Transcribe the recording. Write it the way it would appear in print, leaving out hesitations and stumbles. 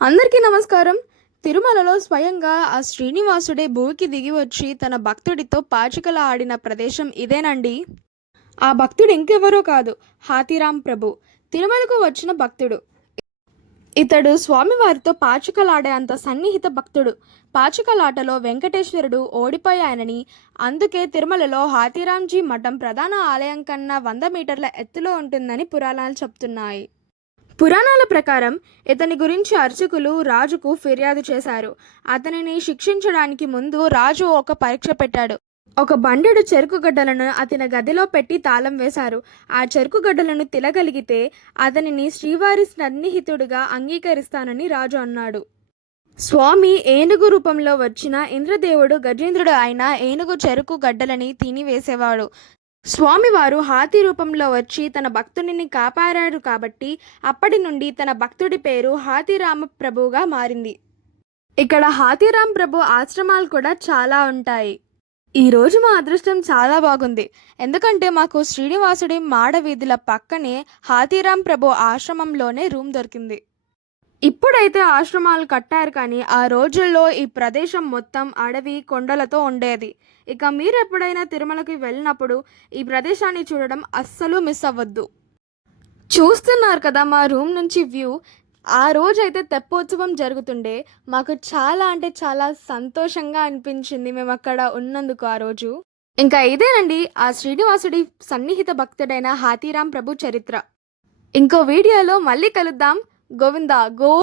అందరికీ నమస్కారం. తిరుమలలో స్వయంగా ఆ శ్రీనివాసుడే భూమికి దిగి వచ్చి తన భక్తుడితో పాచికల ఆడిన ప్రదేశం ఇదేనండి. ఆ భక్తుడు ఇంకెవరో కాదు, హాతీరాం ప్రభు, తిరుమలకు వచ్చిన భక్తుడు. ఇతడు స్వామివారితో పాచికలాడే అంత సన్నిహిత భక్తుడు. పాచికలాటలో వెంకటేశ్వరుడు ఓడిపోయానని, అందుకే తిరుమలలో హాతీరాంజీ మఠం ప్రధాన ఆలయం కన్నా 100 మీటర్ల ఎత్తులో ఉంటుందని పురాణాలు చెప్తున్నాయి. పురాణాల ప్రకారం ఇతని గురించి అర్చకులు రాజుకు ఫిర్యాదు చేశారు. అతనిని శిక్షించడానికి ముందు రాజు ఒక పరీక్ష పెట్టాడు. ఒక బండెడు చెరుకు గడ్డలను అతని గదిలో పెట్టి తాళం వేశారు. ఆ చెరుకు గడ్డలను తినగలిగితే అతనిని శ్రీవారి సన్నిహితుడిగా అంగీకరిస్తానని రాజు అన్నాడు. స్వామి ఏనుగు రూపంలో వచ్చిన ఇంద్రదేవుడు గజేంద్రుడు అయిన ఏనుగు చెరుకు గడ్డలని తినివేసేవాడు. స్వామివారు హాతీ రూపంలో వచ్చి తన భక్తుడిని కాపాడాడు కాబట్టి అప్పటి నుండి తన భక్తుడి పేరు హాతీరామ ప్రభుగా మారింది. ఇక్కడ హాతీరాం ప్రభు ఆశ్రమాలు కూడా చాలా ఉంటాయి. ఈరోజు మా అదృష్టం చాలా బాగుంది. ఎందుకంటే మాకు శ్రీనివాసుడి మాడ వీధుల పక్కనే హాతీరాం ప్రభు ఆశ్రమంలోనే రూమ్ దొరికింది. ఇప్పుడైతే ఆశ్రమాలు కట్టారు, కానీ ఆ రోజుల్లో ఈ ప్రదేశం మొత్తం అడవి కొండలతో ఉండేది. ఇక మీరు ఎప్పుడైనా తిరుమలకి వెళ్ళినప్పుడు ఈ ప్రదేశాన్ని చూడడం అస్సలు మిస్ అవ్వద్దు. చూస్తున్నారు కదా మా రూమ్ నుంచి వ్యూ. ఆ రోజైతే తెప్పోత్సవం జరుగుతుండే. మాకు చాలా అంటే చాలా సంతోషంగా అనిపించింది మేము అక్కడ ఉన్నందుకు ఆ రోజు. ఇంకా ఇదేనండి ఆ శ్రీనివాసుడి సన్నిహిత భక్తుడైన హాతీరాం ప్రభు చరిత్ర. ఇంకో వీడియోలో మళ్ళీ కలుద్దాం. గోవిందా గో.